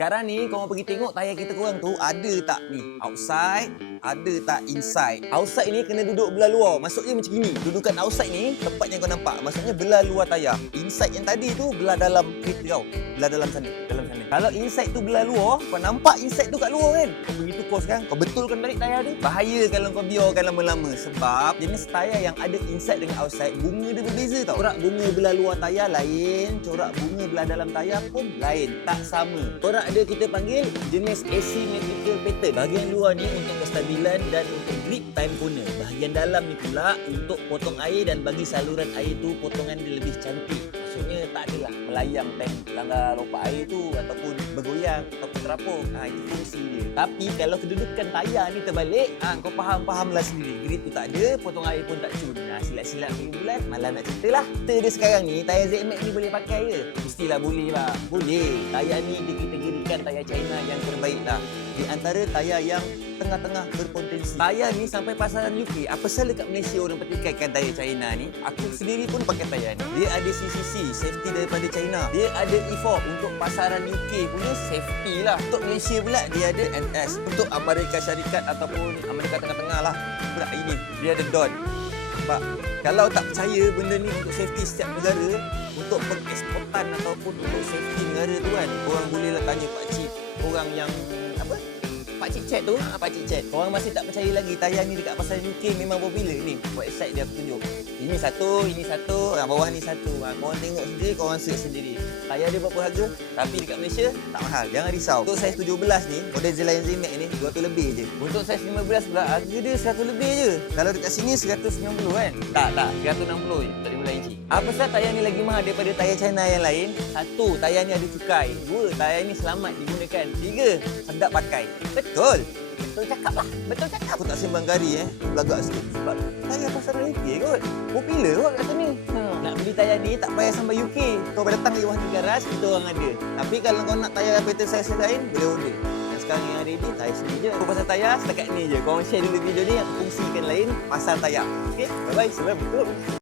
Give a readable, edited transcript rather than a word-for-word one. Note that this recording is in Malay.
Sekarang ni korang pergi tengok tayar kita korang tu ada tak ni outside, ada tak inside. Outside ni kena duduk belah luar. Maksudnya macam gini. Dudukan outside ni tempat yang kau nampak. Maksudnya belah luar tayar. Inside yang tadi tu belah dalam kereta kau. Belah dalam sana, dalam sana. Kalau inside tu belah luar, kau nampak inside tu kat luar kan? Kau pergi tukar sekarang, kau betulkan balik tayar tu. Bahaya kalau kau biarkan lama-lama sebab jenis tayar yang ada inside dengan outside bunga dia berbeza tau. Corak bunga belah luar tayar lain, corak bunga belah dalam tayar pun lain, tak sama. Corak dia kita panggil jenis asymmetrical pattern. Bahagian luar ni untuk kestabilan dan untuk grip time corner. Bahagian dalam ni pula untuk potong air dan bagi saluran air tu potongan dia lebih cantik. Maksudnya tak adalah melayang time langgar ropak air tu ataupun bergoyang ataupun terapung. Itu fungsi dia. Tapi kalau kedudukan tayar ni terbalik, kau faham-fahamlah sendiri. Grip tu tak ada, potong air pun tak cun. Silap-silap pergi bulan, malah nak cerita lah. Kita dia sekarang ni, tayar ZMAX ni boleh pakai ke? Mestilah boleh lah. Boleh. Tayar ni dikategorikan tayar China yang terbaik lah. Di antara tayar yang tengah-tengah berpotensi. Tayar ni sampai pasaran UK. Apa salah dekat Malaysia orang petikaikan tayar China ni? Aku sendiri pun pakai tayar ni. Dia ada CCC, safety daripada China. Dia ada E4 untuk pasaran UK punya safety lah. Untuk Malaysia pula dia ada NS. Untuk Amerika Syarikat ataupun Amerika Tengah-Tengah lah. Pula ini dia ada DOT. Nampak? Kalau tak percaya benda ni untuk safety setiap negara, untuk pengeksportan ataupun untuk safety negara tu kan, korang bolehlah tanya pakcik orang yang apa? Pakcik chat tu, pakcik chat. Korang masih tak percaya lagi tayar ni dekat pasaran UK memang popular ni. Website dia aku tunjuk. Ini satu, bawah ni satu. Korang tengok sendiri, korang search sendiri. Tayar dia berapa harga? Tapi dekat Malaysia tak mahal. Jangan risau. Untuk saiz 17 ni, model Zelion ZMAX ni 200 lebih je. Untuk saiz 15 pula harga dia 100 lebih je. Kalau dekat sini 190 kan? Tak, 160 je. Tak 15 inci. Apa sebab tayar ni lagi mahal daripada tayar China yang lain? Satu, tayar ni ada cukai. Dua, tayar ni selamat digunakan. Tiga, sedap pakai. Betul. Betul cakap lah. Betul cakap. Aku tak sembang kari belagak sikit. Sebab tayar pasaran UK kot. Popular kot kat sini. Nak beli tayar ni tak payah sampai UK. Kau datang di Wahdi Garage, kita orang ada. Tapi kalau kau nak tayar pattern saiz lain, boleh order. Dan sekarang yang ada ni, tayar sini je. Aku pasal tayar, setakat ni je. Korang share dulu video ni, aku kongsikan lain pasal tayar. Okay? Bye-bye. Assalamualaikum.